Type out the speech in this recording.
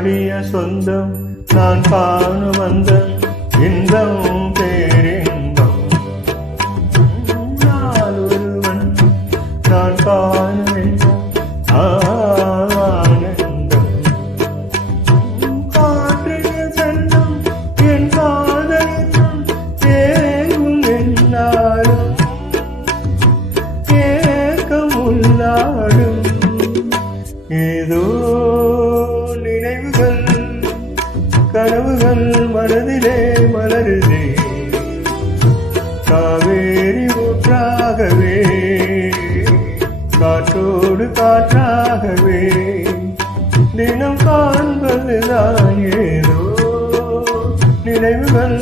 நாடிய சொந்தம் நான் காண வந்த இன்பம் பேரின்பம் நான் ஒருவன் நான் காண வேண்டும் ஆனந்தம் காற்றிய செல்லும் என் காதலும் தேங்கும் என்னாலும் ஏக்கம் உள்ளாடும் ஏதோ நினைவுகள் கனவுகள் மனதிலே மலருதே காவேரி ஊற்றாகவே காற்றோடு காற்றாகவே தினம் காண்பதுதான் ஏதோ நினைவுகள்